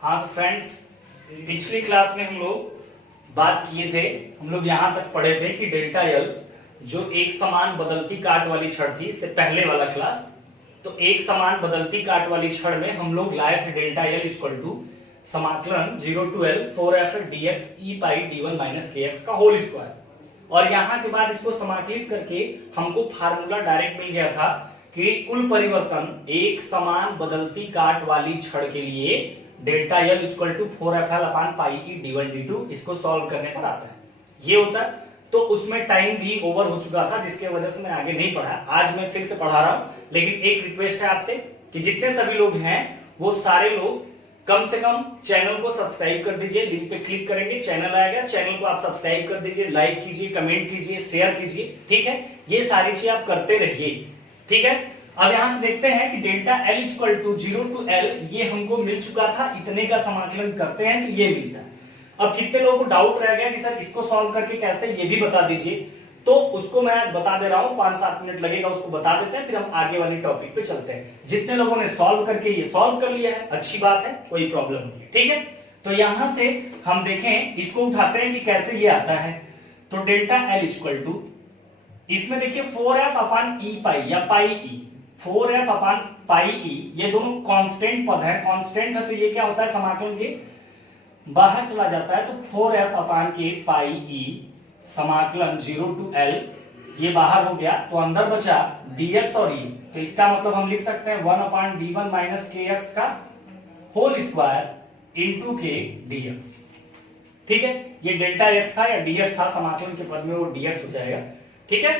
हाँ तो फ्रेंड्स, पिछली क्लास में हम लोग बात किए थे, हम लोग यहाँ तक पढ़े थे कि डेल्टा एल जो एक समान बदलती काट वाली छड़ थी, इससे पहले वाला क्लास। तो एक समान बदलती काट वाली छड़ में हम लोग लाए थे डेल्टा एल इक्वल टू समाकलन 0 to L 4f dx e pi d1 minus kx का होल स्क्वायर। और यहाँ के बाद इसको समाकलित करके हमको फार्मूला डायरेक्ट मिल गया था कि कुल परिवर्तन एक समान बदलती काट वाली छड़ के लिए delta L equal to 4f upon pi E d1 d2 इसको सॉल्व करने पर आता है, ये होता है। तो उसमें टाइम भी ओवर हो चुका था, जिसके वजह से मैं आगे नहीं पढ़ा। आज मैं फिर से पढ़ा रहा हूं, लेकिन एक रिक्वेस्ट है आपसे कि जितने सभी लोग हैं वो सारे लोग कम से कम चैनल को सब्सक्राइब कर दीजिए। लिंक पे क्लिक करेंगे, चैनल आएगा, चैनल को आप सब्सक्राइब कर दीजिए, लाइक कीजिए, कमेंट कीजिए, शेयर कीजिए, ठीक है। ये सारी चीज आप करते रहिए, ठीक है। अब यहां से देखते हैं कि delta L equal to 0 to L ये हमको मिल चुका था, इतने का समाकलन करते हैं तो ये मिलता है। अब कितने लोगों को डाउट रह गया कि सर इसको सॉल्व करके कैसे, ये भी बता दीजिए। तो उसको मैं आज बता दे रहा हूं, 5-7 मिनट लगेगा, उसको बता देते हैं, फिर हम आगे वाले टॉपिक पे चलते हैं। जितने लोगों ने सॉल्व करके ये सॉल्व कर लिया है, अच्छी बात है, कोई प्रॉब्लम नहीं है, ठीक है। तो यहां से हम देखें, इसको उठाते हैं कि कैसे ये आता है। तो डेल्टा एल इक्वल टू, इसमें देखिए 4f अपान ई पाई या पाई ई, 4f अपान पाई ई, ये दोनों कांस्टेंट पद है। कांस्टेंट है तो ये क्या होता है, समाकलन के बाहर चला जाता है। तो 4f अपान के पाई ई समाकलन 0 to L, ये बाहर हो गया तो अंदर बचा dx और e। तो इसका मतलब हम लिख सकते हैं 1 अपान d1 माइनस kx का होल स्क्वायर इनटू के dx, ठीक है। ये डेल्टा x था या dx था, समाकलन के पद में वो dx हो जाएगा, ठीक है।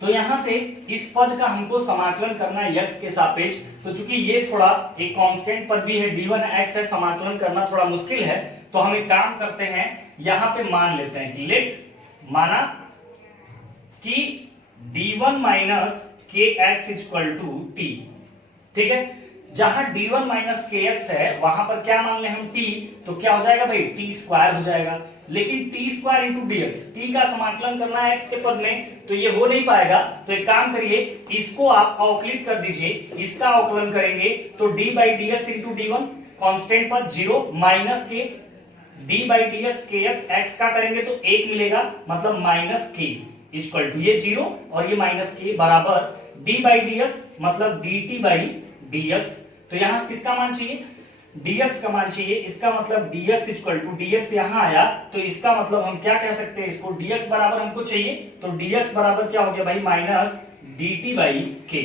तो यहां से इस पद का हमको समाकलन करना है x के सापेक्ष। तो चूंकि ये थोड़ा एक कांस्टेंट पद भी है, d1x है, समाकलन करना थोड़ा मुश्किल है। तो हम एक काम करते हैं, यहां पे मान लेते हैं कि लेट, माना कि d1 minus kx equal to t, ठीक है। जहां d1 माइनस kx है वहां पर क्या मान ले हम t, तो क्या हो जाएगा भाई, t स्क्वायर हो जाएगा। लेकिन t square into dx, t का समाकलन करना है x के पद में, तो ये हो नहीं पाएगा। तो एक काम करिए, इसको आप अवकलित कर दीजिए, इसका अवकलन करेंगे तो d by dx into d1 constant पद 0 माइनस के d by dx kx, x का करेंगे तो 1 मिलेगा, मतलब माइनस k इक्वल टू ये 0 और ये माइनस k बराबर d बाई dx मतलब dt बाई dx। तो यहां से किसका मान चाहिए, dx का मान चाहिए। इसका मतलब dx इक्वल टू, dx यहां आया तो इसका मतलब हम क्या कह सकते हैं, इसको dx बराबर हमको चाहिए, तो dx बराबर क्या हो गया भाई, minus dt by k।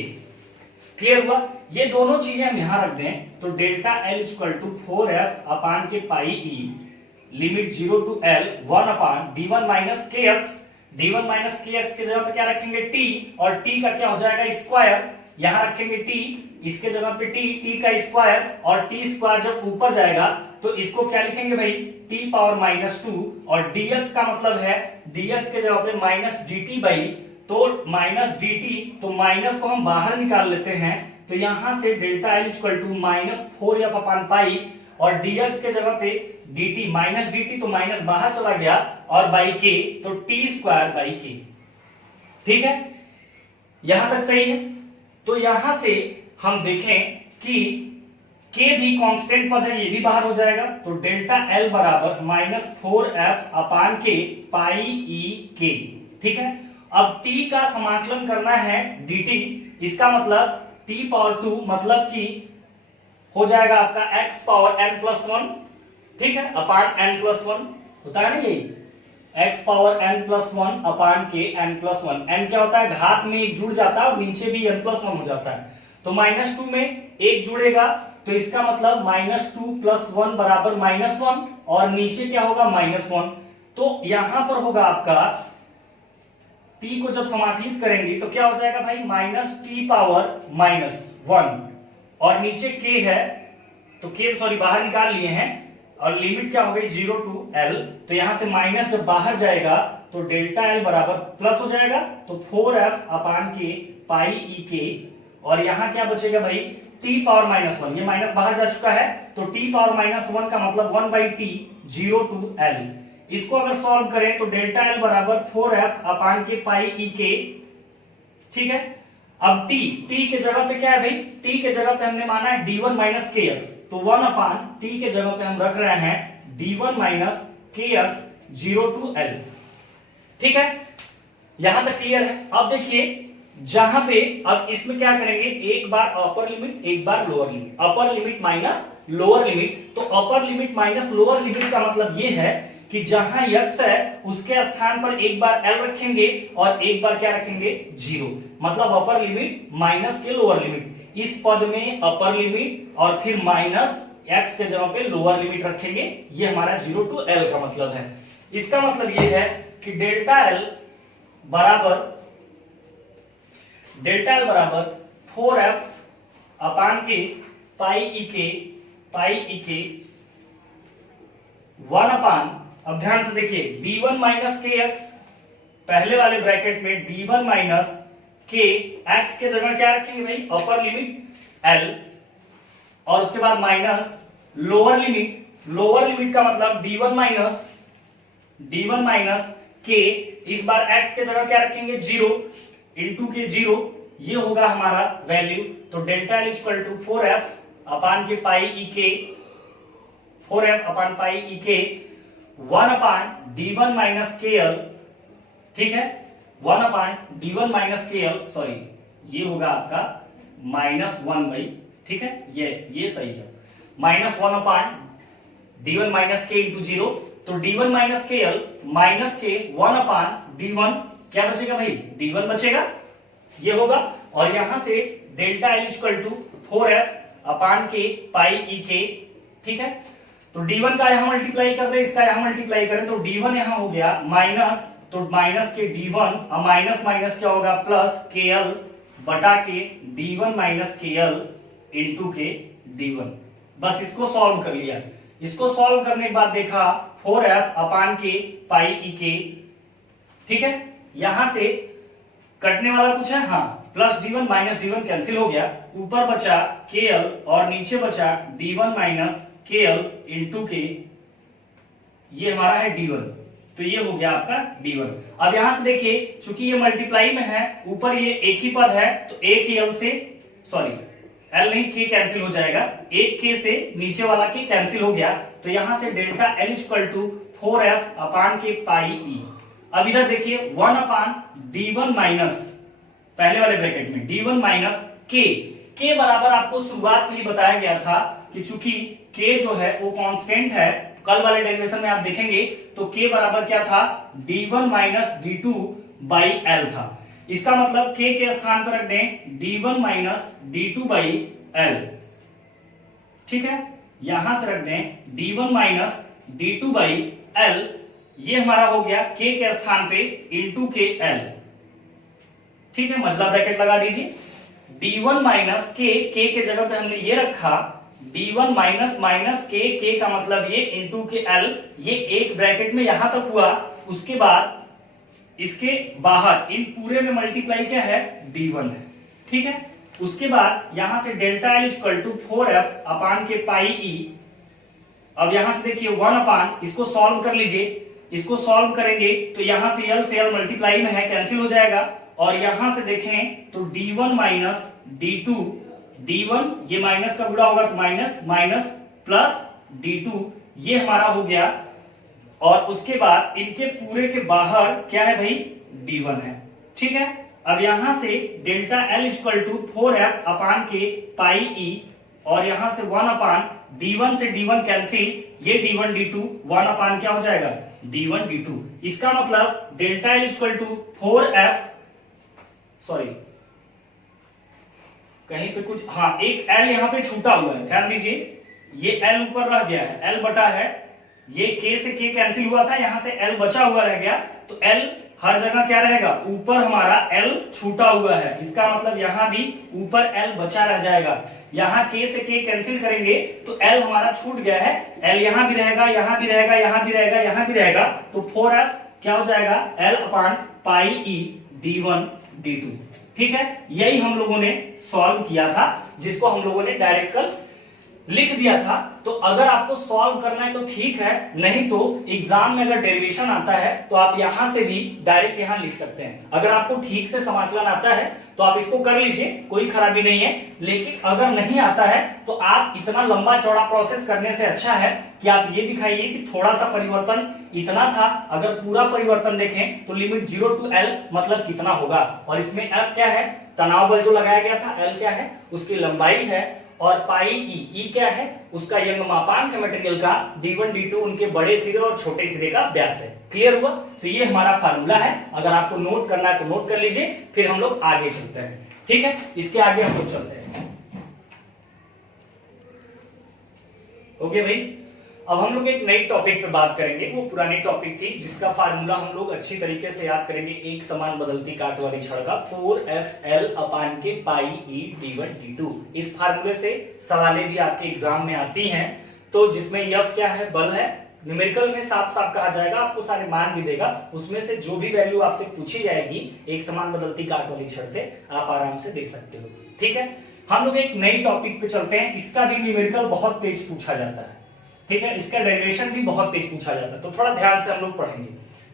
Clear हुआ। ये दोनों चीजें हम यहां रख दें तो delta L equal to 4f upon के pi E limit 0 to L 1 upon d1 minus kx, d1 minus kx के जगह पे क्या रखेंगे t, और t का क्या हो जाएगा स्क्वायर, यहां रखेंगे t, इसके जगह पे t का स्क्वायर, और t स्क्वायर जब ऊपर जाएगा तो इसको क्या लिखेंगे भाई, t पावर माइनस 2, और dx का मतलब है dx के जगह पे माइनस dt बाई, तो माइनस dt, तो माइनस को हम बाहर निकाल लेते हैं। तो यहां से delta L equal to minus 4f upon pi, और dx के जगह पे dt, माइनस dt तो माइनस बाहर चला गया, और बाई k तो t स्क्वायर बाई k, ठीक है। यहां तक सही है। तो यहां से हम देखें कि k भी कांस्टेंट पद है, ये भी बाहर हो जाएगा। तो डेल्टा l बराबर माइनस 4f अपान के पाई ई k, ठीक है। अब t का समाकलन करना है dt, इसका मतलब t पावर 2 मतलब कि हो जाएगा आपका x पावर n प्लस 1, ठीक है, अपान n प्लस 1 होता है ना, यही x पावर n प्लस 1 अपान के n प्लस 1। n क्या होता है, घात में एक जुड़ जाता है और नीचे भी n प्लस 1 हो जाता है। तो माइनस 2 में एक जुड़ेगा तो इसका मतलब माइनस 2 प्लस 1 बराबर माइनस 1, और नीचे क्या होगा, माइनस 1। तो यहां पर होगा आपका t को जब समाकलित करेंगे तो क्या हो जाएगा भाई, माइनस t पावर माइनस 1, और नीचे k है तो k सॉरी बाहर निकाल लिए हैं, और लिमिट क्या हो गई 0 to L। तो यहां से माइनस जब बाहर जाएगा तो डेल्टा L बराबर प्लस हो जाएगा, तो 4f अपान के पाई ई के, और यहां क्या बचेगा भाई, t पावर माइनस 1, ये माइनस बाहर जा चुका है, तो t पावर माइनस 1 का मतलब 1 बाई t 0 to L। इसको अगर सॉल्व करें तो डेल्टा L बराबर 4f अपान के पाई ई के, ठीक है। अब t के जगह पे क्या है भाई, t के जगह पे हमने माना है d1 माइनस kx, तो 1 अपान टी के जगह पे हम रख रहे हैं d1 माइनस के एक्स 0 to l। ठीक है, यहां तक क्लियर है। अब देखिए जहां पे अब इसमें क्या करेंगे, एक बार अपर लिमिट एक बार lower limit, upper limit minus lower limit. तो upper limit minus lower limit का मतलब ये है कि जहां x है उसके स्थान पर एक बार l रखेंगे और एक बार क्या रखेंगे 0, मतलब अपर लिमिट माइनस के लोअर लिमिट। इस पद में अपर लिमिट और फिर माइनस x के जगह पे लोअर लिमिट रखेंगे, ये हमारा 0 to l का मतलब है। इसका मतलब ये है कि डेल्टा l बराबर 4f अपान के पाई ई के 1 अपान, अब ध्यान से देखिए d1 माइनस के एक्स, पहले वाले ब्रैकेट में d1 माइनस के एक्स के जगह क्या रखेंगे भाई अपर लिमिट l, और उसके बाद माइनस लोअर लिमिट का मतलब d1 माइनस के, इस बार x के जगह क्या रखेंगे 0 इंटू के 0, ये होगा हमारा वैल्यू। तो delta L equal to 4f upon के पाई ई के, 4f अपान पाई ई के 1 अपान d1 माइनस के एल। ठीक है, 1 अपान d1 माइनस के एल, सॉरी ये होगा आपका -1 बाई, ठीक है ये सही है, -1 अपान d1 माइनस के इंटू 0। तो d1 माइनस के एल माइनस के 1 अपान d1, क्या बचेगा भाई d1 बचेगा, ये होगा। और यहां से delta L equal to 4f upon के पाई ई के। ठीक है, तो d1 का यहां मल्टीप्लाई कर दे, इसका यहां मल्टीप्लाई करें तो d1 यहां हो गया माइनस, तो माइनस के d1 और माइनस माइनस क्या होगा प्लस के एल बटा के d1 माइनस के एल इंटू के d1। बस इसको सॉल्व कर लिया। इसको सॉल्व करने के बाद देखा 4f अपान के पाई ई के। ठीक है, यहां से कटने वाला कुछ है, हाँ plus d1 minus d1 cancel हो गया, ऊपर बचा kl और नीचे बचा d1 माइनस kl इंटू के, ये हमारा है d1, तो ये हो गया आपका d1। अब यहां से देखिए चूंकि ये मल्टीप्लाई में है, ऊपर ये एक ही पद है तो एक ही l से, सॉरी l नहीं k कैंसिल हो जाएगा, एक k से नीचे वाला k कैंसिल हो गया, तो यहां से delta l equal to 4f upon के पाई ई। अब इधर देखिए 1 अपान d1 माइनस, पहले वाले ब्रैकेट में d1 माइनस k बराबर आपको शुरुआत में ही बताया गया था कि चूंकि k जो है वो कांस्टेंट है, कल वाले डेरिवेशन में आप देखेंगे तो k बराबर क्या था d1 minus d2 by l था। इसका मतलब k के स्थान पर रख दें d1 minus d2 by l। ठीक है, यहां से रख दें d1 minus d2 by l, ये हमारा हो गया k के स्थान पे इंटू के l। ठीक है, मझला ब्रैकेट लगा दीजिए, d1 माइनस k के जगह पे हमने ये रखा d1 माइनस माइनस k का मतलब ये इंटू के l, ये एक ब्रैकेट में यहां तक हुआ। उसके बाद इसके बाहर इन पूरे में मल्टीप्लाई क्या है d1 है। ठीक है, उसके बाद यहां से delta l equal to 4f upon के पाई ई। अब यहां से देखिए 1 अपान, इसको सॉल्व कर लीजिए, इसको सॉल्व करेंगे तो यहां से l मल्टीप्लाई में है कैंसिल हो जाएगा, और यहां से देखें तो d1 माइनस d2, d1 ये माइनस का गुणा होगा तो माइनस माइनस प्लस d2, ये हमारा हो गया। और उसके बाद इनके पूरे के बाहर क्या है भाई d1 है। ठीक है, अब यहां से delta l equal to 4f upon के पाई ई, और यहां से 1 अपान d1 से d1 कैंसिल, ये d1 d2 1 अपान क्या हो जाएगा d1 d2। इसका मतलब delta l equal to 4f, sorry कहीं पे कुछ, हाँ एक l यहां पे छूटा हुआ है, ध्यान दीजिए ये l ऊपर रह गया है, l बटा है, ये k से k कैंसिल हुआ था, यहां से l बचा हुआ रह गया, तो l हर जगह क्या रहेगा ऊपर, हमारा l छूटा हुआ है, इसका मतलब यहां भी ऊपर l बचा रह जाएगा। यहां k से k कैंसिल करेंगे तो l हमारा छूट गया है, l यहां भी रहेगा, यहां भी रहेगा, यहां भी रहेगा, यहां भी रहेगा, तो 4f क्या हो जाएगा l अपान पाई ई d1 d2। ठीक है, यही हम लोगों ने सॉल्व किया था, जिसको हम लोगों ने डायरेक्ट कल लिख दिया था, तो अगर आपको सॉल्व करना है तो ठीक है, नहीं तो एग्जाम में अगर डेरिवेशन आता है तो आप यहां से भी डायरेक्ट यहां लिख सकते हैं। अगर आपको ठीक से समाकलन आता है तो आप इसको कर लीजिए, कोई खराबी नहीं है। लेकिन अगर नहीं आता है तो आप इतना लंबा चौड़ा प्रोसेस करने से अच्छा है कि आप ये दिखाइए कि थोड़ा सा परिवर्तन इतना था, अगर पूरा परिवर्तन देखें तो लिमिट 0 to L मतलब कितना होगा, और इसमें F क्या है, तनाव बल जो लगाया गया था, L क्या है, उसकी लंबाई है, और पाई ई क्या है, उसका यंग मापांक है मटेरियल का, d1 d2 उनके बड़े सिरे और छोटे सिरे का व्यास है। क्लियर हुआ? तो ये हमारा फार्मूला है, अगर आपको नोट करना है तो नोट कर लीजिए, फिर हम लोग आगे चलते हैं। ठीक है, इसके आगे हम लोग चलते हैं। ओके भाई, अब हम लोग एक नई टॉपिक पे बात करेंगे। वो पुरानी टॉपिक थी जिसका फार्मूला हम लोग अच्छी तरीके से याद करेंगे, एक समान बदलती काट वाली छड़ का 4FL अपान के पाई ई d1 d2। इस फार्मूले से सवालें भी आपके एग्जाम में आती हैं, तो जिसमें F क्या है, बल है, न्यूमेरिकल में साफ साफ कहा जाएगा, आपको सारे मान भी देगा, उसमें से जो भी वैल्यू आपसे पूछी जाएगी एक समान बदलती काट वाली छड़ से, आप आराम से दे सकते हो। ठीक है, हम लोग एक नई टॉपिक पे चलते हैं। इसका भी न्यूमेरिकल बहुत तेज पूछा जाता है, ठीक है, इसका डेरिवेशन भी बहुत तेज पूछा जाता है, तो थोड़ा ध्यान से हम लोग पढ़ेंगे।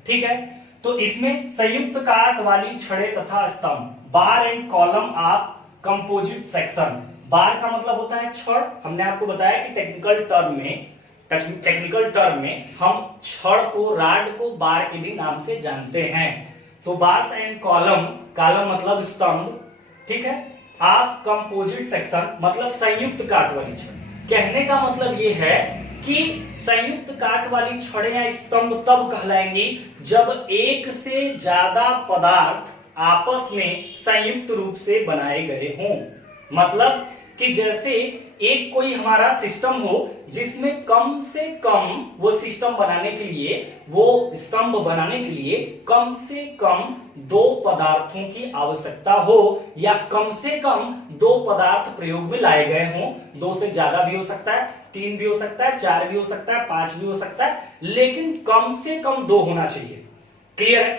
ठीक है, तो इसमें संयुक्त काट वाली छड़ें तथा स्तंभ, bar and column of composite section. Bar का मतलब होता है छड़, हमने आपको बताया कि टेक्निकल टर्म में हम छड़ को, राड को बार के भी नाम से जानते हैं। तो बार्स एंड कॉलम, कॉलम मतलब स्तंभ, ठीक है, ऑफ कंपोजिट सेक्शन मतलब संयुक्त काट वाली छड़। कहने का मतलब ये है कि संयुक्त काट वाली छड़ें या स्तंभ तब कहलाएंगी जब एक से ज्यादा पदार्थ आपस में संयुक्त रूप से बनाए गए हों। मतलब कि जैसे एक कोई हमारा सिस्टम हो जिसमें कम से कम वो सिस्टम बनाने के लिए, वो स्तंभ बनाने के लिए कम से कम 2 पदार्थों की आवश्यकता हो, या कम से कम 2 पदार्थ प्रयोग में लाए गए हों। 2 से ज्यादा भी हो सकता है, 3 भी हो सकता है, 4 भी हो सकता है, 5 भी हो सकता है, लेकिन कम से कम 2 होना चाहिए। क्लियर है?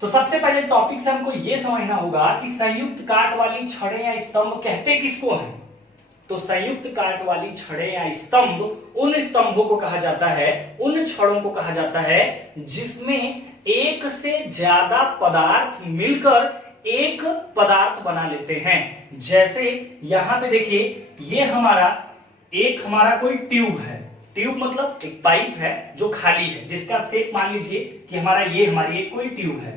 तो सबसे पहले टॉपिक से हमको यह समझना होगा कि संयुक्त काट वाली छड़ें या स्तंभ कहते किसको हैं। तो संयुक्त काट वाली छड़ें या स्तंभ उन स्तंभों को कहा जाता है, उन छड़ों को कहा जाता है जिसमें एक से ज्यादा पदार्थ मिलकर एक पदार्थ बना लेते हैं। जैसे यहां पे देखिए, ये हमारा कोई ट्यूब है। ट्यूब मतलब एक पाइप है जो खाली है, जिसका शेप मान लीजिए कि हमारी एक कोई ट्यूब है।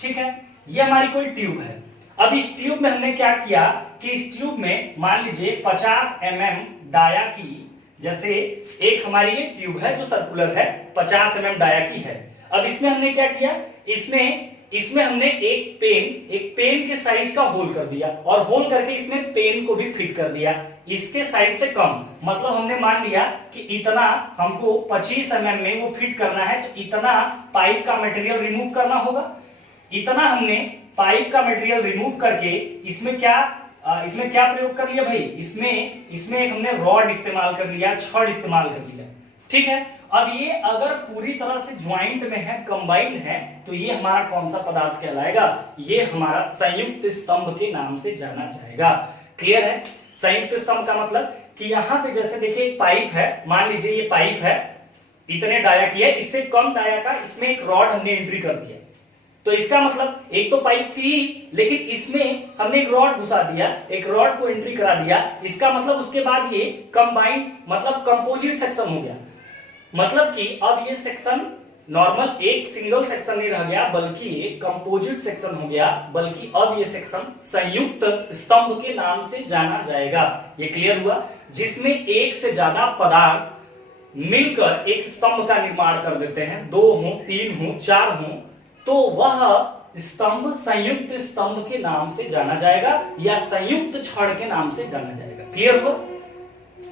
ठीक है, ये हमारी कोई ट्यूब है। अब इस ट्यूब में हमने क्या किया कि इस ट्यूब में मान लीजिए 50 mm डाया की, जैसे एक हमारी ये ट्यूब है जो सर्कुलर है, 50 mm डाया की है। अब इसमें हमने क्या किया, इसमें हमने एक पेन के साइज का होल कर दिया, और होल करके इसमें पेन को भी फिट कर दिया इसके साइज से कम। मतलब हमने मान लिया कि इतना हमको 25 mm में वो फिट करना है, तो इतना पाइप का मटेरियल रिमूव करना होगा। इतना हमने पाइप का मटेरियल रिमूव करके इसमें क्या प्रयोग कर लिया भाई, इसमें एक हमने रॉड इस्तेमाल कर लिया, छड़ इस्तेमाल कर लिया। ठीक है, अब ये अगर पूरी तरह से ज्वाइंट में है, कंबाइंड है, तो ये हमारा कौन सा पदार्थ कहलाएगा, ये हमारा संयुक्त स्तंभ के नाम से जाना जाएगा। क्लियर है? संयुक्त स्तंभ का मतलब कि यहाँ पे जैसे देखिए एक पाइप है, मान लीजिए ये पाइप है, इतने डाया की है, इससे कम डाया का इसमें एक रॉड हमने एंट्री कर दिया, तो इसका मतलब एक तो पाइप थी, लेकिन इसमें हमने एक रॉड घुसा दिया, एक रॉड को एंट्री करा दिया। इसका मतलब उसके बाद ये कंबाइंड मतलब कंपोजिट सेक्शन हो गया। मतलब कि अब ये सेक्शन नॉर्मल एक सिंगल सेक्शन नहीं रह गया, बल्कि ये कंपोजिट सेक्शन हो गया, बल्कि अब ये सेक्शन संयुक्त स्तंभ के नाम से जाना जाएगा। ये क्लियर हुआ? जिसमें एक से ज्यादा पदार्थ मिलकर एक स्तंभ का निर्माण कर देते हैं, 2 हो, 3 हो, 4 हो, तो वह स्तंभ संयुक्त स्तंभ के नाम से जाना जाएगा या संयुक्त छड़ के नाम से जाना जाएगा। क्लियर हो?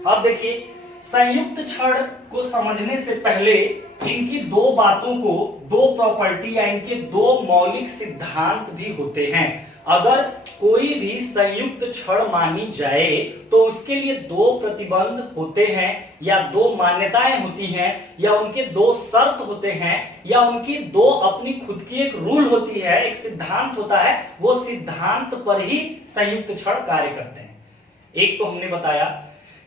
अब देखिए, संयुक्त छड़ को समझने से पहले इनकी 2 बातों को, 2 प्रॉपर्टी या इनके 2 मौलिक सिद्धांत भी होते हैं। अगर कोई भी संयुक्त छड़ मानी जाए तो उसके लिए 2 प्रतिबंध होते हैं, या 2 मान्यताएं होती हैं, या उनके 2 शर्त होते हैं, या उनकी 2 अपनी खुद की एक रूल होती है, एक सिद्धांत होता है। वो सिद्धांत पर ही संयुक्त छड़ कार्य करते हैं। एक तो हमने बताया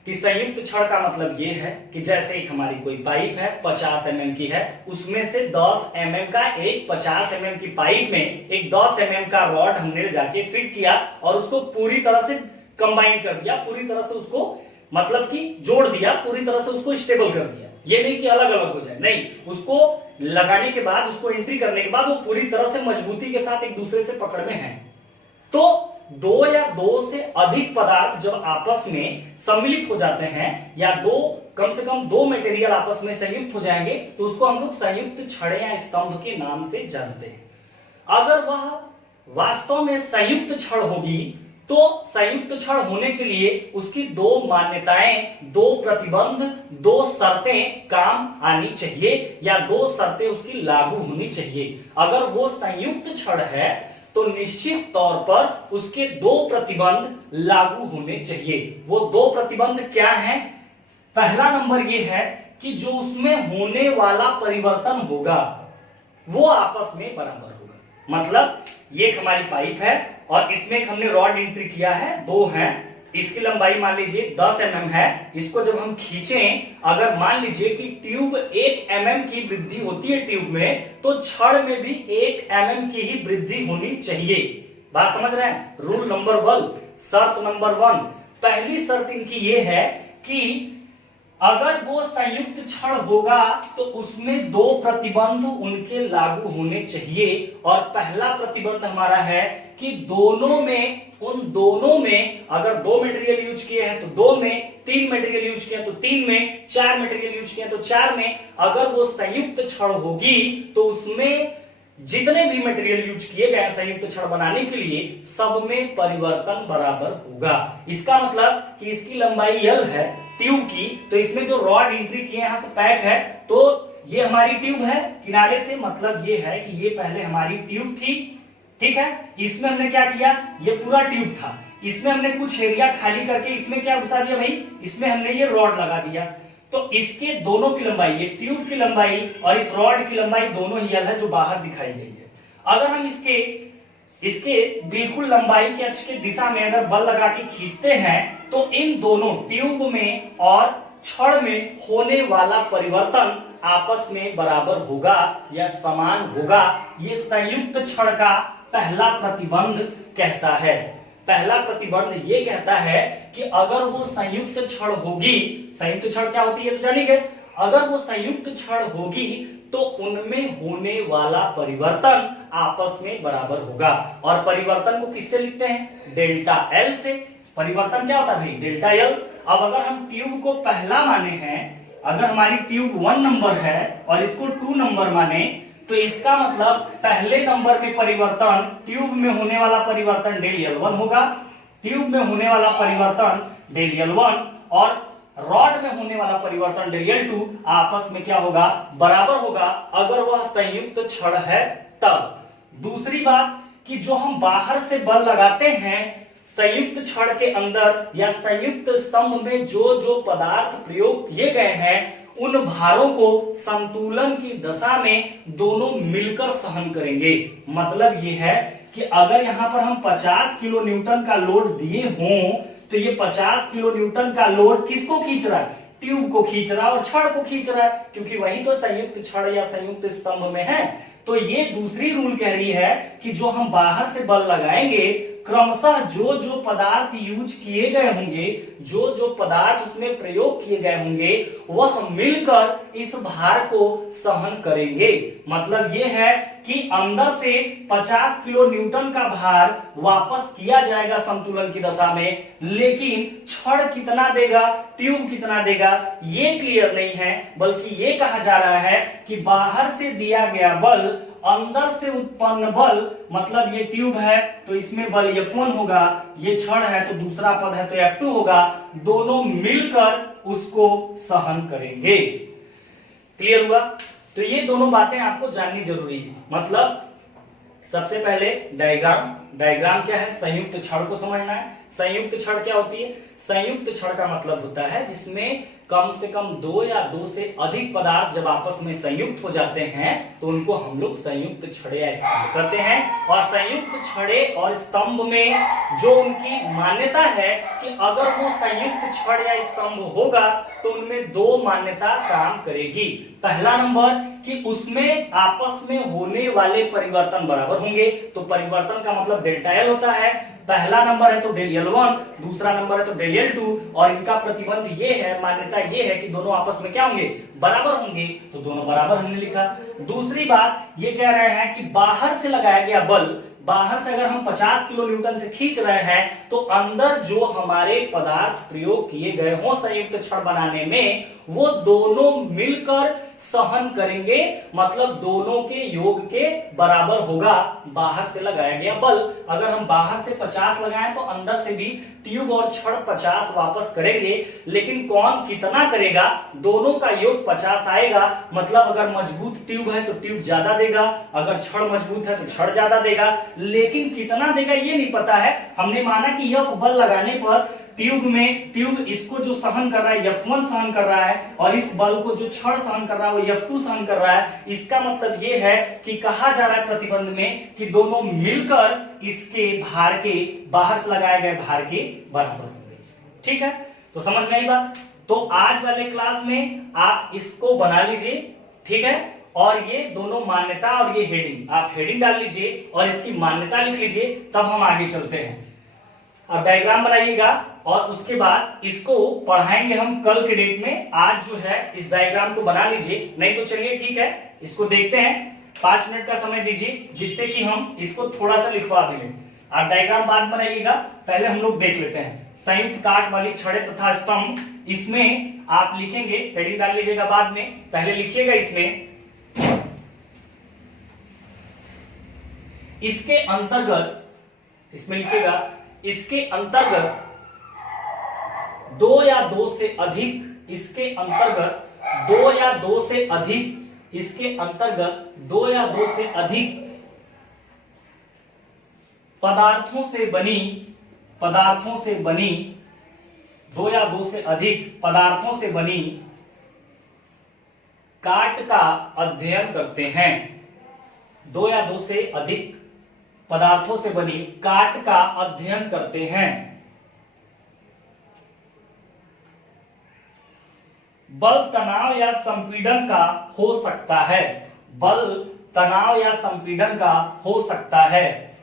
कि संयुक्त छड़ का मतलब ये है कि जैसे एक हमारी कोई पाइप है 50 mm की है, उसमें से 10 mm का एक 50 mm की पाइप में एक 10 mm का रॉड हमने जाके फिट किया और उसको पूरी तरह से कंबाइन कर दिया, पूरी तरह से उसको मतलब कि जोड़ दिया, पूरी तरह से उसको स्टेबल कर दिया। ये नहीं कि अलग अलग हो जाए, नहीं, उसको लगाने के बाद, उसको एंट्री करने के बाद वो पूरी तरह से मजबूती के साथ एक दूसरे से पकड़ में है। तो दो या दो से अधिक पदार्थ जब आपस में सम्मिलित हो जाते हैं या कम से कम दो मटेरियल आपस में संयुक्त हो जाएंगे तो उसको हम लोग संयुक्त छड़ या स्तंभ के नाम से जानते हैं। अगर वह वास्तव में संयुक्त छड़ होगी तो संयुक्त छड़ होने के लिए उसकी दो मान्यताएं, दो प्रतिबंध, दो शर्तें काम आनी चाहिए या दो शर्तें उसकी लागू होनी चाहिए। अगर वो संयुक्त छड़ है तो निश्चित तौर पर उसके दो प्रतिबंध लागू होने चाहिए। वो दो प्रतिबंध क्या हैं? पहला नंबर ये है कि जो उसमें होने वाला परिवर्तन होगा वो आपस में बराबर होगा। मतलब ये हमारी पाइप है और इसमें हमने रॉड एंट्री किया है, दो हैं, इसकी लंबाई मान लीजिए 10 mm है। इसको जब हम खींचें, अगर मान लीजिए कि ट्यूब 1 mm की वृद्धि होती है ट्यूब में, तो छड़ में भी 1 mm की ही वृद्धि होनी चाहिए। बात समझ रहे हैं? रूल नंबर 1, शर्त नंबर 1, पहली शर्त इनकी ये है कि अगर वो संयुक्त छड़ होगा तो उसमें दो प्रतिबंध उनके लागू होने चाहिए। और पहला प्रतिबंध हमारा है कि उन दोनों में अगर दो मटेरियल यूज किए हैं तो दो में, तीन मटेरियल यूज किए तो तीन में, चार मटेरियल यूज किए तो चार में, अगर वो संयुक्त छड़ होगी तो उसमें जितने भी मटेरियल यूज किए गए संयुक्त छड़ बनाने के लिए सब में परिवर्तन बराबर होगा। इसका मतलब कि इसकी लंबाई L है ट्यूब की, तो इसमें जो रॉड एंट्री किए यहां से पैक है, तो ये हमारी ट्यूब है किनारे से, मतलब ये है कि ये पहले हमारी ट्यूब थी, ठीक है। इसमें हमने क्या किया, ये पूरा ट्यूब था, इसमें हमने कुछ एरिया खाली करके इसमें क्या घुसा दिया भाई, इसमें हमने ये रॉड लगा दिया। तो इसके दोनों की लंबाई, ये ट्यूब की लंबाई और इस रॉड की लंबाई दोनों ही L है जो बाहर दिखाई गई है। अगर हम इसके बिल्कुल लंबाई के अक्ष के दिशा में अगर बल लगा के खींचते हैं तो इन दोनों ट्यूब में और छड़ में होने वाला परिवर्तन आपस में बराबर होगा या समान होगा। ये संयुक्त छड़ का पहला प्रतिबंध कहता है। पहला प्रतिबंध ये कहता है कि अगर वो संयुक्त छड़ होगी, संयुक्त छड़ क्या होती है तो जानिए, अगर वो संयुक्त छड़ होगी तो उनमें होने वाला परिवर्तन आपस में बराबर होगा। और परिवर्तन को किससे लिखते हैं? डेल्टा L से। परिवर्तन क्या होता है भाई? Delta L। अब अगर हम ट्यूब को पहला माने हैं, अगर हमारी ट्यूब 1 नंबर है और इसको 2 नंबर माने, तो इसका मतलब पहले नंबर में परिवर्तन, ट्यूब में होने वाला परिवर्तन डेल L1 होगा, ट्यूब में होने वाला परिवर्तन डेल L1 और रॉड में होने वाला परिवर्तन डेल L2 आपस में क्या होगा? बराबर होगा, अगर वह संयुक्त छड़ है तब। दूसरी बात कि जो हम बाहर से बल लगाते हैं संयुक्त छड़ के अंदर या संयुक्त स्तंभ में जो पदार्थ प्रयोग किए गए हैं, उन भारों को संतुलन की दशा में दोनों मिलकर सहन करेंगे। मतलब ये है कि अगर यहां पर हम 50 किलो न्यूटन का लोड दिए हों तो ये 50 किलो न्यूटन का लोड किसको खींच रहा है? ट्यूब को खींच रहा है और छड़ को खींच रहा है, क्योंकि वही तो संयुक्त छड़ या संयुक्त स्तंभ में है। तो ये दूसरी रूल कह रही है कि जो हम बाहर से बल लगाएंगे, क्रमशः जो पदार्थ यूज किए गए होंगे, जो पदार्थ उसमें प्रयोग किए गए होंगे, वह मिलकर इस भार को सहन करेंगे। मतलब यह है कि अंदर से 50 किलो न्यूटन का भार वापस किया जाएगा संतुलन की दशा में, लेकिन छड़ कितना देगा, ट्यूब कितना देगा, ये क्लियर नहीं है। बल्कि ये कहा जा रहा है कि बाहर से दिया गया बल, अंदर से उत्पन्न बल, मतलब ये ट्यूब है तो इसमें बल F1 होगा, ये छड़ है तो दूसरा पद है तो F2 होगा, दोनों मिलकर उसको सहन करेंगे। क्लियर हुआ? तो ये दोनों बातें आपको जाननी जरूरी है। मतलब सबसे पहले डायग्राम। डायग्राम क्या है? संयुक्त छड़ को समझना है। संयुक्त छड़ क्या होती है? संयुक्त छड़ का मतलब होता है जिसमें कम से कम दो या दो से अधिक पदार्थ जब आपस में संयुक्त हो जाते हैं तो उनको हम लोग संयुक्त छड़े या स्तंभ कहते हैं। और संयुक्त छड़े और स्तंभ में जो उनकी मान्यता है कि अगर वो संयुक्त छड़ या स्तंभ होगा तो उनमें दो मान्यता काम करेगी। पहला नंबर कि उसमें आपस में होने वाले परिवर्तन बराबर होंगे, तो परिवर्तन का मतलब डेल्टा एल होता है। पहला नंबर है तो डेल L1, दूसरा नंबर है तो डेल L2, और इनका प्रतिबंध ये है, मान्यता ये है कि दोनों आपस में क्या होंगे? बराबर होंगे, तो दोनों बराबर हमने लिखा। दूसरी बात ये कह रहे हैं कि बाहर से लगाया गया बल, बाहर से अगर हम 50 किलो न्यूटन से खींच रहे हैं तो अंदर जो हमारे पदार्थ प्रयोग किए गए हों संयुक्त छड़ बनाने में, वो दोनों मिलकर सहन करेंगे, मतलब दोनों के योग के बराबर होगा बाहर से लगाया गया बल। अगर हम बाहर से 50 लगाएं तो अंदर से भी ट्यूब और छड़ 50 वापस करेंगे, लेकिन कौन कितना करेगा? दोनों का योग 50 आएगा। मतलब अगर मजबूत ट्यूब है तो ट्यूब ज्यादा देगा, अगर छड़ मजबूत है तो छड़ ज्यादा देगा, लेकिन कितना देगा ये नहीं पता है। हमने माना कि यह बल लगाने पर ट्यूब इसको जो सहन कर रहा है F1 सहन कर रहा है, और इस बल को जो छड़ सहन कर रहा है वो F2 सहन कर रहा है। इसका मतलब ये है कि कहा जा रहा है प्रतिबंध में कि दोनों मिलकर इसके भार के, बाहर से लगाए गए भार के बराबर होंगे। ठीक है, तो समझ में आई बात? तो आज वाले क्लास में आप इसको बना लीजिए, ठीक है, और ये दोनों मान्यता और ये हेडिंग, आप हेडिंग डाल लीजिए और इसकी मान्यता लिख लीजिए, तब हम आगे चलते हैं। अब डायग्राम बनाइएगा और उसके बाद इसको पढ़ाएंगे हम कल के डेट में। आज जो है इस डायग्राम को बना लीजिए, नहीं तो चलिए ठीक है, इसको देखते हैं। 5 मिनट का समय दीजिए जिससे कि हम इसको थोड़ा सा लिखवा भी लें। आप डायग्राम बाद बनाइएगा, पहले हम लोग देख लेते हैं। संयुक्त काट वाली छड़े तथा स्तंभ, इसमें आप लिखेंगे, हेडिंग डाल लीजिएगा बाद में, पहले लिखिएगा इसके अंतर्गत, इसमें लिखिएगा इसके अंतर्गत दो या दो से अधिक, इसके अंतर्गत दो या दो से अधिक, इसके अंतर्गत दो या दो से अधिक पदार्थों से बनी, दो या दो से अधिक पदार्थों से बनी काट का अध्ययन करते हैं। दो या दो से अधिक पदार्थों से बनी काट का अध्ययन करते हैं। बल तनाव या संपीड़न का हो सकता है, बल तनाव या संपीड़न का हो सकता है,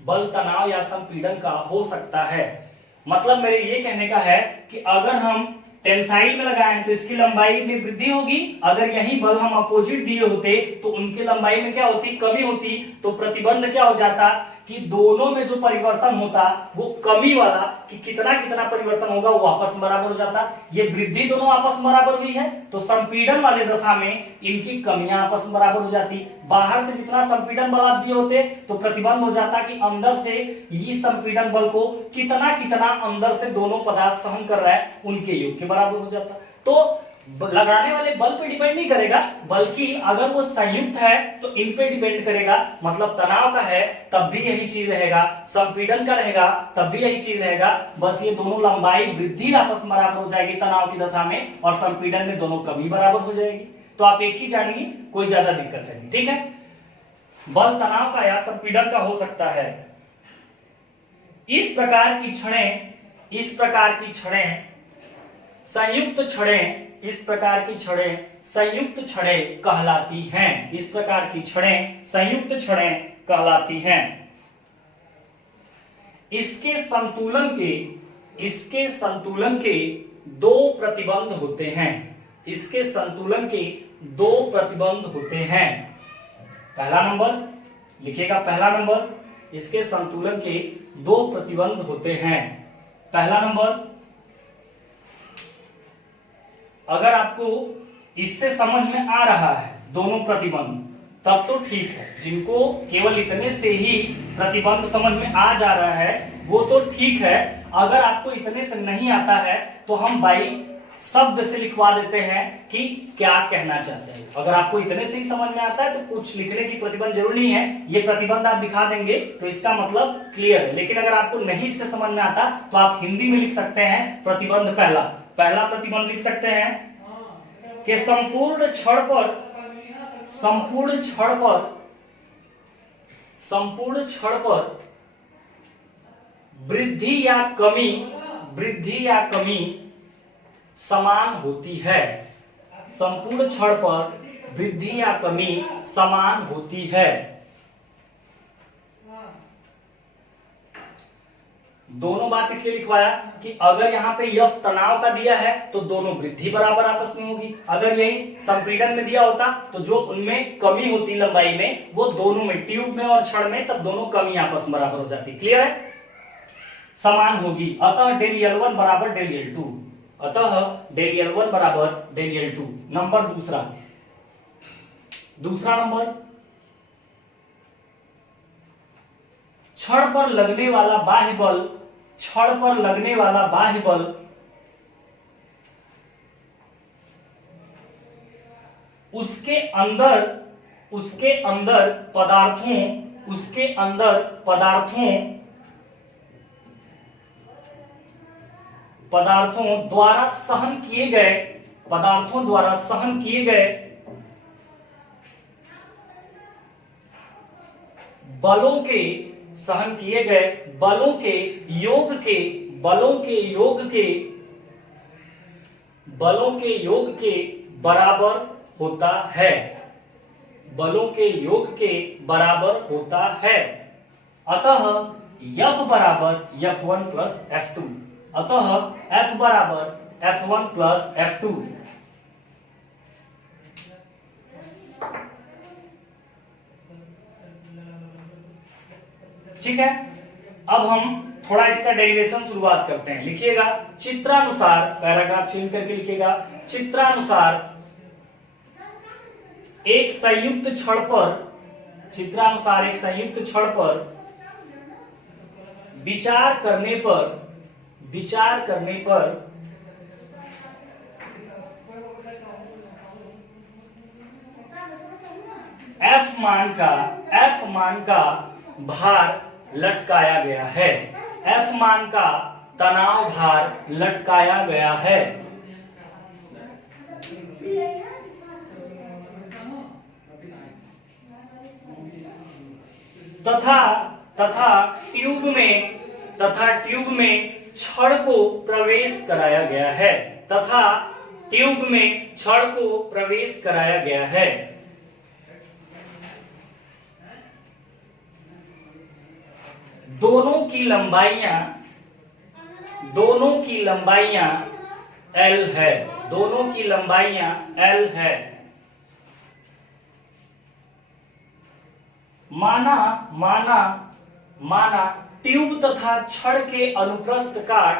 बल तनाव या संपीड़न का हो सकता है। मतलब मेरे ये कहने का है कि अगर हम टेंसाइल में लगाए हैं तो इसकी लंबाई में वृद्धि होगी, अगर यही बल हम अपोजिट दिए होते तो उनकी लंबाई में क्या होती? कमी होती। तो प्रतिबंध क्या हो जाता कि दोनों में जो परिवर्तन होता वो कमी वाला, कि कितना कितना परिवर्तन होगा वो आपस में बराबर हो जाता। ये वृद्धि दोनों आपस में बराबर हुई है तो संपीड़न वाले दशा में इनकी कमियां आपस में बराबर हो जाती। बाहर से जितना संपीड़न बल आप दिए होते तो प्रतिबंध हो जाता कि अंदर से ये संपीड़न बल को कितना कितना अंदर से दोनों पदार्थ सहन कर रहा है उनके योग के बराबर हो जाता। तो लगाने वाले बल पे डिपेंड नहीं करेगा, बल्कि अगर वो संयुक्त है तो इन पे डिपेंड करेगा। मतलब तनाव का है तब भी यही चीज रहेगा, संपीड़न का रहेगा तब भी यही चीज रहेगा, बस ये दोनों लंबाई वृद्धि आपस में बराबर हो जाएगी तनाव की दशा में, और संपीड़न में दोनों कमी बराबर हो जाएगी। तो आप एक ही जानिए, कोई ज्यादा दिक्कत है नहीं। ठीक है, बल तनाव का या संपीड़न का हो सकता है। इस प्रकार की छड़ें संयुक्त छड़ें, इस प्रकार की छड़ें संयुक्त छड़ें कहलाती हैं। इस प्रकार की छड़ें संयुक्त छड़ें कहलाती हैं। इसके संतुलन के दो प्रतिबंध होते हैं। इसके संतुलन के दो प्रतिबंध होते हैं। पहला नंबर लिखिएगा, पहला नंबर, इसके संतुलन के दो प्रतिबंध होते हैं। पहला नंबर, अगर आपको इससे समझ में आ रहा है दोनों प्रतिबंध तब तो ठीक है, जिनको केवल इतने से ही प्रतिबंध समझ में आ जा रहा है वो तो ठीक है। अगर आपको इतने से नहीं आता है तो हम बाई शब्द से लिखवा देते हैं कि क्या कहना चाहते हैं। अगर आपको इतने से ही समझ में आता है तो कुछ लिखने की प्रतिबंध जरूरी नहीं है, ये प्रतिबंध आप दिखा देंगे तो इसका मतलब क्लियर है। लेकिन अगर आपको नहीं इससे समझ में आता तो आप हिंदी में लिख सकते हैं प्रतिबंध। पहला प्रतिबंध लिख सकते हैं कि संपूर्ण क्षण पर वृद्धि या कमी समान होती है। संपूर्ण क्षण पर वृद्धि या कमी समान होती है। दोनों बात इसलिए लिखवाया कि अगर यहाँ पे यफ तनाव का दिया है तो दोनों वृद्धि बराबर आपस में होगी। अगर यही संपीड़न में दिया होता तो जो उनमें कमी होती लंबाई में वो दोनों में, ट्यूब में और छड़ में, तब दोनों कमी आपस में बराबर हो जाती। क्लियर है? समान होगी। अतः डेल L1 बराबर डेल L2। अतः डेल L1 बराबर डेल L2। नंबर दूसरा नंबर, छड़ पर लगने वाला बाह्य बल उसके अंदर पदार्थों द्वारा सहन किए गए बलों के योग के बराबर होता है। बलों के योग के बराबर होता है। अतः F बराबर F1 प्लस F2। अतः F बराबर F1 प्लस F2। ठीक है, अब हम थोड़ा इसका डेरिवेशन शुरुआत करते हैं। लिखिएगा चित्रानुसार, पैराग्राफ चेंज करके लिखिएगा चित्रानुसार एक संयुक्त छड़ पर विचार करने पर F मान का भार लटकाया गया है। F मान का तनाव भार लटकाया गया है। तथा ट्यूब में छड़ को प्रवेश कराया गया है। तथा ट्यूब में छड़ को प्रवेश कराया गया है। दोनों की लंबाइयां L है। दोनों की लंबाइयां L है। माना ट्यूब तथा छड़ के अनुप्रस्थ काट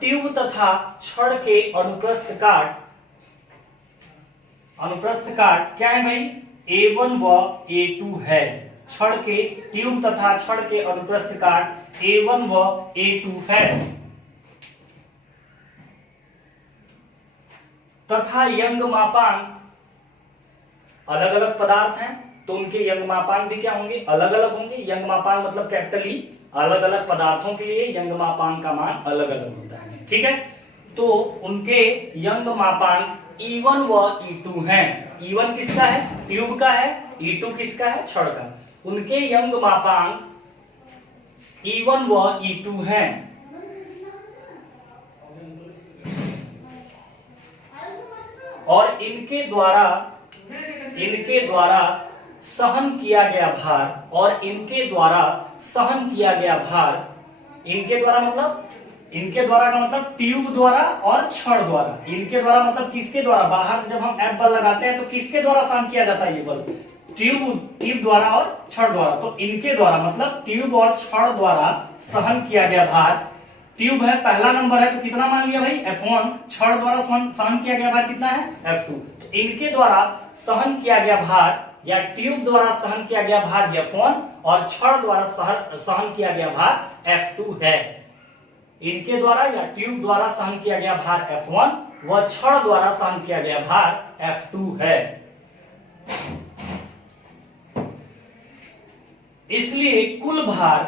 ट्यूब तथा छड़ के अनुप्रस्थ काट क्या है भाई? A1 व A2 है। ट्यूब तथा छड़ के अनुप्रस्थ काट A1 व A2 है। तथा यंग मापांक अलग अलग पदार्थ हैं तो उनके यंग मापांक भी क्या होंगे? अलग अलग होंगे। यंग मापांक मतलब कैपिटल ई। अलग अलग पदार्थों के लिए यंग मापांक का मान अलग अलग होता है। ठीक है, तो उनके यंग मापांक E1 व E2 हैं। E1 किसका है? ट्यूब का है। E2 किसका है? छड़ का। उनके यंग मापांक E1 व E2 हैं। और इनके द्वारा सहन किया गया भार इनके द्वारा का मतलब ट्यूब द्वारा और छड़ द्वारा। इनके द्वारा मतलब किसके द्वारा? बाहर से जब हम F बल लगाते हैं तो किसके द्वारा सहन किया जाता है ये बल? ट्यूब द्वारा और छड़ द्वारा। तो इनके द्वारा मतलब ट्यूब और छड़ द्वारा सहन किया गया भार, ट्यूब है पहला नंबर है तो कितना मान लिया भाई? F1। छड़ द्वारा सहन किया गया भार कितना है? F2। तो इनके द्वारा सहन किया गया भार या ट्यूब द्वारा सहन किया गया भार F1 और छड़ द्वारा सहन किया गया भार F2 है। इनके द्वारा या ट्यूब द्वारा सहन किया गया भार F1 व छड़ द्वारा सहन किया गया भार F2 है। इसलिए कुल भार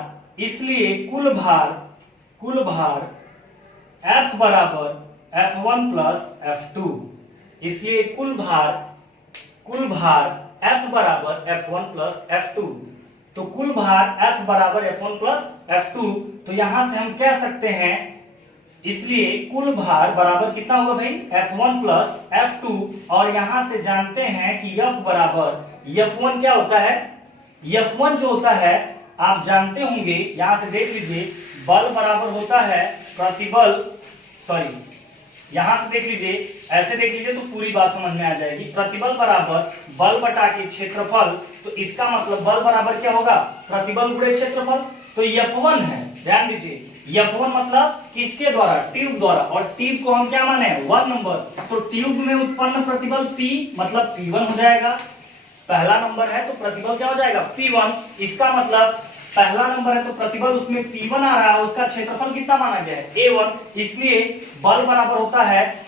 F बराबर F1 प्लस F2। इसलिए कुल भार F बराबर F1 प्लस F2। तो कुल भार F बराबर F1 प्लस F2, तो यहां से हम कह सकते हैं, इसलिए कुल भार बराबर कितना होगा भाई F1 प्लस F2। और यहां से जानते हैं कि F बराबर F1 क्या होता है, F1 जो होता है आप जानते होंगे, यहां से देख लीजिए, बल बराबर होता है प्रतिबल, यहां से देख लीजिए, ऐसे देख लीजिए तो पूरी बात समझ में आ जाएगी। प्रतिबल बराबर बल बटा के क्षेत्रफल, तो इसका मतलब बल बराबर क्या होगा, प्रतिबल गुणे क्षेत्रफल। तो F1 है, ध्यान दीजिए, F1 मतलब किसके द्वारा, ट्यूब द्वारा, और ट्यूब को हम क्या माने 1 नंबर। तो ट्यूब में उत्पन्न प्रतिबल P मतलब P1 हो जाएगा, पहला नंबर है तो प्रतिबल क्या हो जाएगा P1। इसका मतलब पहला नंबर है तो प्रतिबल उसमें P1 आ रहा है, उसका क्षेत्रफल कितना माना गया है A1। इसलिए बल बराबर होता है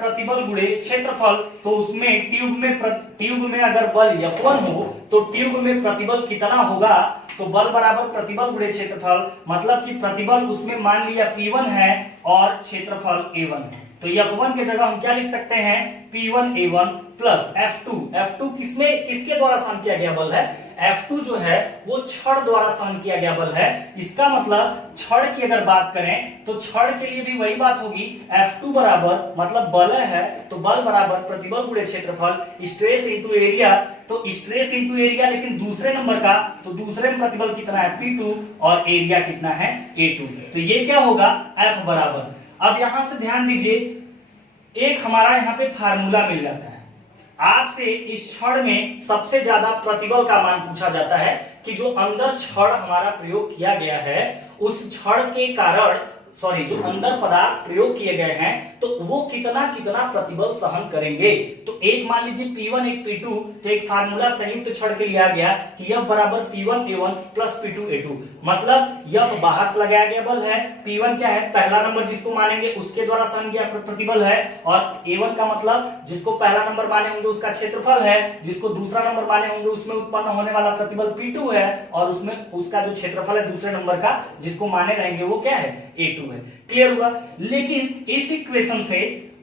प्रतिबल गुणे क्षेत्रफल। तो उसमें ट्यूब में अगर बल F1 हो तो ट्यूब में प्रतिबल कितना होगा, तो बल बराबर प्रतिबल गुणे क्षेत्रफल, मतलब कि प्रतिबल उसमें मान लिया P1 है और क्षेत्रफल A1 है। तो F1 की जगह हम क्या लिख सकते हैं, P1 A1 प्लस F2 किसके द्वारा सहन किया गया बल है, F2 जो है वो छड़ द्वारा सहन किया गया बल है। इसका मतलब छड़ की अगर बात करें तो छड़ के लिए भी वही बात होगी, F2 बराबर मतलब बल है तो बल बराबर प्रतिबल गुणे क्षेत्रफल, स्ट्रेस इनटू एरिया। तो स्ट्रेस इनटू एरिया लेकिन दूसरे नंबर का, तो दूसरे में प्रतिबल कितना है P2 और एरिया कितना है A2। तो ये क्या होगा F बराबर। अब यहां से ध्यान दीजिए, एक हमारा यहाँ पे फार्मूला मिल जाता है, आपसे इस छड़ में सबसे ज्यादा प्रतिबल का मान पूछा जाता है कि जो अंदर छड़ हमारा प्रयोग किया गया है उस छड़ के कारण जो अंदर पदार्थ प्रयोग किए गए हैं तो वो कितना प्रतिबल सहन करेंगे। तो एक मान लीजिए P1 एक P2, तो एक फार्मूला संयुक्त छड़ के लिए आ गया कि F बराबर P1 A1 plus P2 A2। मतलब F बाहर से लगाया गया बल है, P1 क्या है, पहला नंबर जिसको मानेंगे उसके द्वारा सहन किया प्रतिबल है, और A1 का मतलब जिसको पहला नंबर माने होंगे उसका क्षेत्रफल है, जिसको दूसरा नंबर माने होंगे उसमें उत्पन्न होने वाला प्रतिबल P2 है, और उसमें उसका जो क्षेत्रफल है दूसरे नंबर का जिसको माने रहेंगे वो क्या है A2 है। क्लियर हुआ। लेकिन इस इक्वेशन से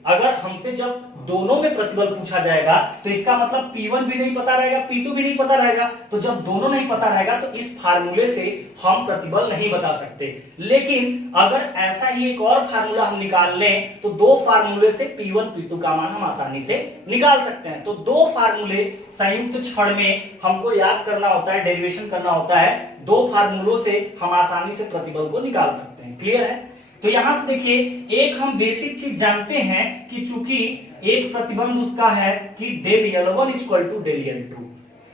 अगर हमसे जब दोनों में प्रतिबल पूछा जाएगा तो इसका मतलब P1 भी नहीं पता रहेगा, P2 भी नहीं पता रहेगा। तो जब दोनों नहीं पता रहेगा तो इस फार्मूले से हम प्रतिबल नहीं बता सकते। लेकिन अगर ऐसा ही एक और फार्मूला हम निकाल लें तो दो फार्मूले से P1 P2 का मान हम आसानी से निकाल सकते हैं। तो दो फार्मूले संयुक्त छड़ में हमको याद करना होता है, डेरिवेशन करना होता है, दो फार्मूलों से हम आसानी से प्रतिबल को निकाल सकते हैं। क्लियर है। तो यहां से देखिए, एक हम बेसिक चीज जानते हैं कि चूंकि एक प्रतिबंध उसका है कि del L1 equal to del L2।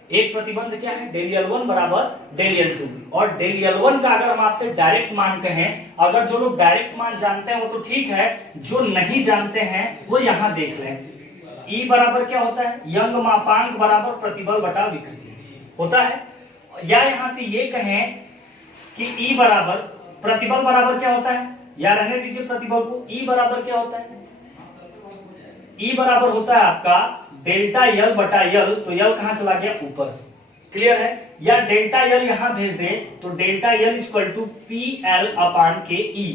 एक प्रतिबंध क्या है, डेल L1 बराबर डेल L2। और डेल L1 का अगर हम आपसे डायरेक्ट मान कहें, अगर जो लोग डायरेक्ट मान जानते हैं वो तो ठीक है, जो नहीं जानते हैं वो यहां देख लें। E बराबर क्या होता है, यंग मापांक बराबर प्रतिबल बटा विकृति होता है। या यहां से ये कहें कि E बराबर प्रतिबल बराबर क्या होता है, या रहने दीजिए प्रतिबल को, E बराबर क्या होता है, E बराबर होता है आपका डेल्टा L बटा L। तो L कहां चला गया, ऊपर। क्लियर है। या डेल्टा L यहां भेज दे तो delta L equal to PL upon k E।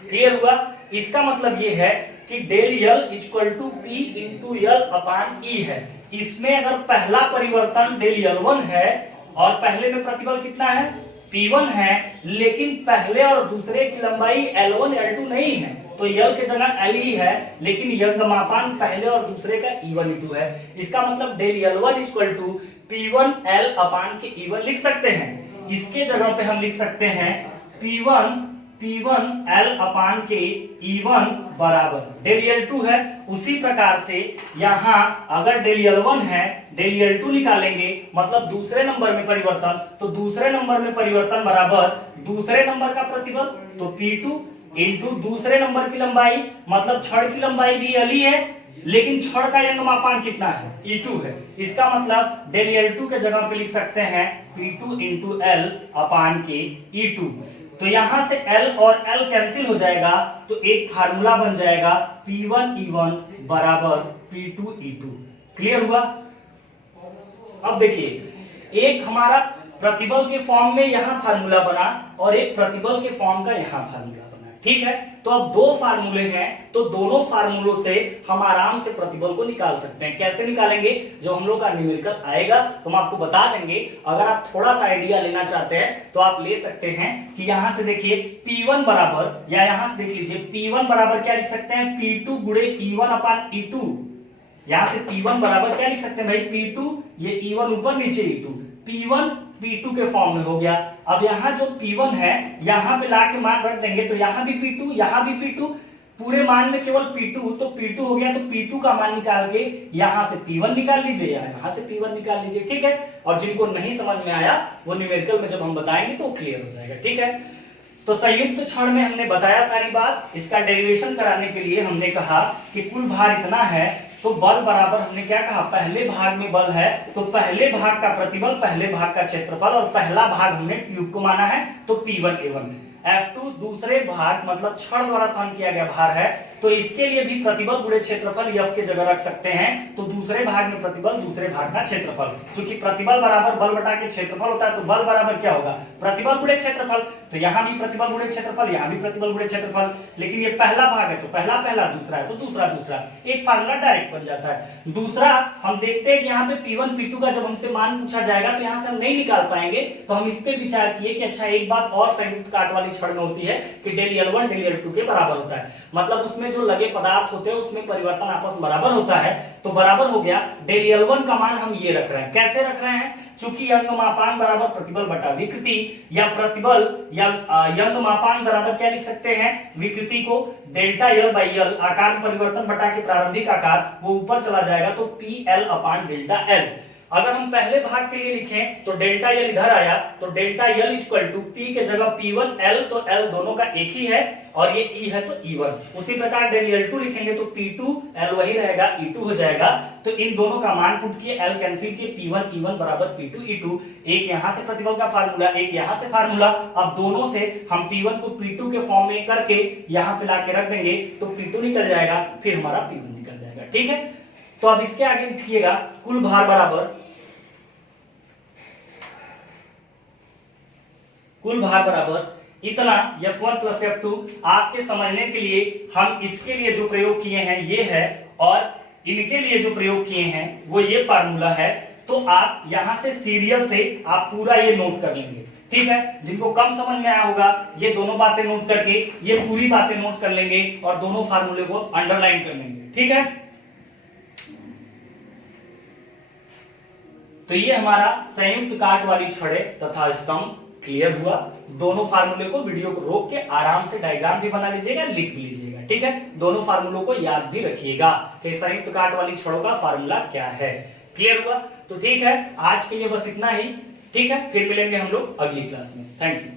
Clear हुआ। इसका मतलब ये है कि del L equal to P into L upon E है। इसमें अगर पहला परिवर्तन डेल L1 है और पहले में प्रतिबल कितना है P1 है, लेकिन पहले और दूसरे की लंबाई L1 L2 नहीं है, तो L के जगह L ही है, लेकिन यंग मापांक पहले और दूसरे का E1 E2 है। इसका मतलब del L1 equal to P1 L upon k E1 लिख सकते हैं। इसके जगह पे हम लिख सकते हैं P1 L upon k E1 बराबर डेल L2 है। उसी प्रकार से यहाँ अगर डेल L1 है, डेल L2 निकालेंगे मतलब दूसरे नंबर में परिवर्तन, तो दूसरे नंबर में परिवर्तन बराबर दूसरे नंबर का प्रतिबल, तो P2 इंटू दूसरे नंबर की लंबाई, मतलब छड़ की लंबाई भी L ही है, लेकिन छड़ का यंग मापांक कितना है, E2 है। इसका मतलब डेल L2 के जगह पे लिख सकते हैं P2 इंटू L अपान के E2। तो यहां से L और L कैंसिल हो जाएगा, तो एक फार्मूला बन जाएगा P1E1 बराबर P2E2। क्लियर हुआ? अब देखिए, एक हमारा प्रतिबल के फॉर्म में यहां फार्मूला बना और एक प्रतिबल के फॉर्म का यहां फार्मूला बना, ठीक है। तो अब दो फार्मूले हैं, तो दोनों फार्मूलों से हम आराम से प्रतिबल को निकाल सकते हैं। कैसे निकालेंगे? जब हम लोग का न्यूमेरिकल आएगा तो हम आपको बता देंगे। अगर आप थोड़ा सा आइडिया लेना चाहते हैं तो आप ले सकते हैं कि यहां से देखिए P1 बराबर, या यहां से देख लीजिए P1 बराबर क्या लिख सकते हैं, P2 गुणे E1 अपान E2। यहां से P1 बराबर क्या लिख सकते हैं भाई, P2, ये E1 ऊपर नीचे E2, P1 P2 के फॉर्म में हो गया। अब यहाँ जो P1 है यहां पे लाके मान रख देंगे, तो यहां भी P2, यहां भी P2, पूरे मान में केवल P2, तो P2 हो गया। तो P2 का मान निकाल के यहां से P1 निकाल लीजिए, यहां से P1 निकाल लीजिए, ठीक है। और जिनको नहीं समझ में आया वो न्यूमेरिकल में जब हम बताएंगे तो क्लियर हो जाएगा, ठीक है। तो संयुक्त क्षण में हमने बताया सारी बात। इसका डेरिवेशन कराने के लिए हमने कहा कि कुल भार इतना है, तो बल बराबर हमने क्या कहा, पहले भाग में बल है तो पहले भाग का प्रतिबल, पहले भाग का क्षेत्रफल, और पहला भाग हमने ट्यूब को माना है तो P1A1। F2 दूसरे भाग मतलब क्षण द्वारा सहन किया गया भार है, तो इसके लिए भी प्रतिबल गुणे क्षेत्रफल F के जगह रख सकते हैं। तो दूसरे भाग में प्रतिबल, दूसरे भाग का क्षेत्रफल, क्योंकि प्रतिबल बराबर बल बटा के क्षेत्रफल होता है, तो बल बराबर क्या होगा, प्रतिबल गुणे क्षेत्रफल। तो यहाँ भी प्रतिबल गुणे क्षेत्रफल, यहाँ भी प्रतिबल गुणे क्षेत्रफल। लेकिन ये पहला भाग है तो पहला पहला, दूसरा है तो दूसरा दूसरा, एक फार्मूला डायरेक्ट बन जाता है। दूसरा हम देखते हैं कि यहाँ पे P1 P2 का जब हमसे मान पूछा जाएगा तो यहाँ से हम नहीं निकाल पाएंगे, तो हम इस पे विचार किए कि अच्छा एक बात और संयुक्त काट वाली क्षण में होती है कि डेल L1 डेल L2 के बराबर होता है, मतलब उसमें जो लगे पदार्थ होते हैं उसमें परिवर्तन आपस में बराबर होता है। तो बराबर हो गया, डेल L1 का मान हम ये रख रहे हैं। कैसे रख रहे हैं? चूंकि यंग मापांक बराबर प्रतिबल बटा विकृति, या प्रतिबल या यंग मापांक बराबर क्या लिख सकते हैं, विकृति को डेल्टा L बाई L, आकार परिवर्तन बटा के प्रारंभिक आकार, वो ऊपर चला जाएगा तो PL अपान डेल्टा L। अगर हम पहले भाग के लिए लिखें तो डेल्टा L इधर आया, तो delta L equal to P के जगह P1 L, तो L दोनों का एक ही है, और ये E है तो E1। उसी प्रकार डेल L2 लिखेंगे तो P2 L वही रहेगा, E2 हो जाएगा। तो इन दोनों का मान पुट किए, L कैंसिल किए, P1 E1 बराबर P2 E2। एक यहाँ से प्रतिबल का फार्मूला, एक यहाँ से फार्मूला। अब दोनों से हम P1 को P2 के फॉर्म में करके यहाँ पे लाके रख देंगे तो P2 निकल जाएगा, फिर हमारा P1 निकल जाएगा, ठीक है। तो अब इसके आगे लिखिएगा, कुल भार बराबर, कुल भार बराबर इतना F1 प्लस F2। आपके समझने के लिए हम इसके लिए जो प्रयोग किए हैं ये है, और इनके लिए जो प्रयोग किए हैं वो ये फार्मूला है। तो आप यहां से सीरियल से आप पूरा ये नोट कर लेंगे, ठीक है। जिनको कम समझ में आया होगा ये दोनों बातें नोट करके ये पूरी बातें नोट कर लेंगे और दोनों फार्मूले को अंडरलाइन कर लेंगे, ठीक है। तो ये हमारा संयुक्त काट वाली छड़े तथा स्तंभ क्लियर हुआ। दोनों फार्मूले को वीडियो को रोक के आराम से डायग्राम भी बना लीजिएगा, लिख भी लीजिएगा, ठीक है। दोनों फार्मूलों को याद भी रखिएगा कि संयुक्त काट वाली छड़ों का फार्मूला क्या है। क्लियर हुआ? तो ठीक है, आज के लिए बस इतना ही, ठीक है। फिर मिलेंगे हम लोग अगली क्लास में। Thank you.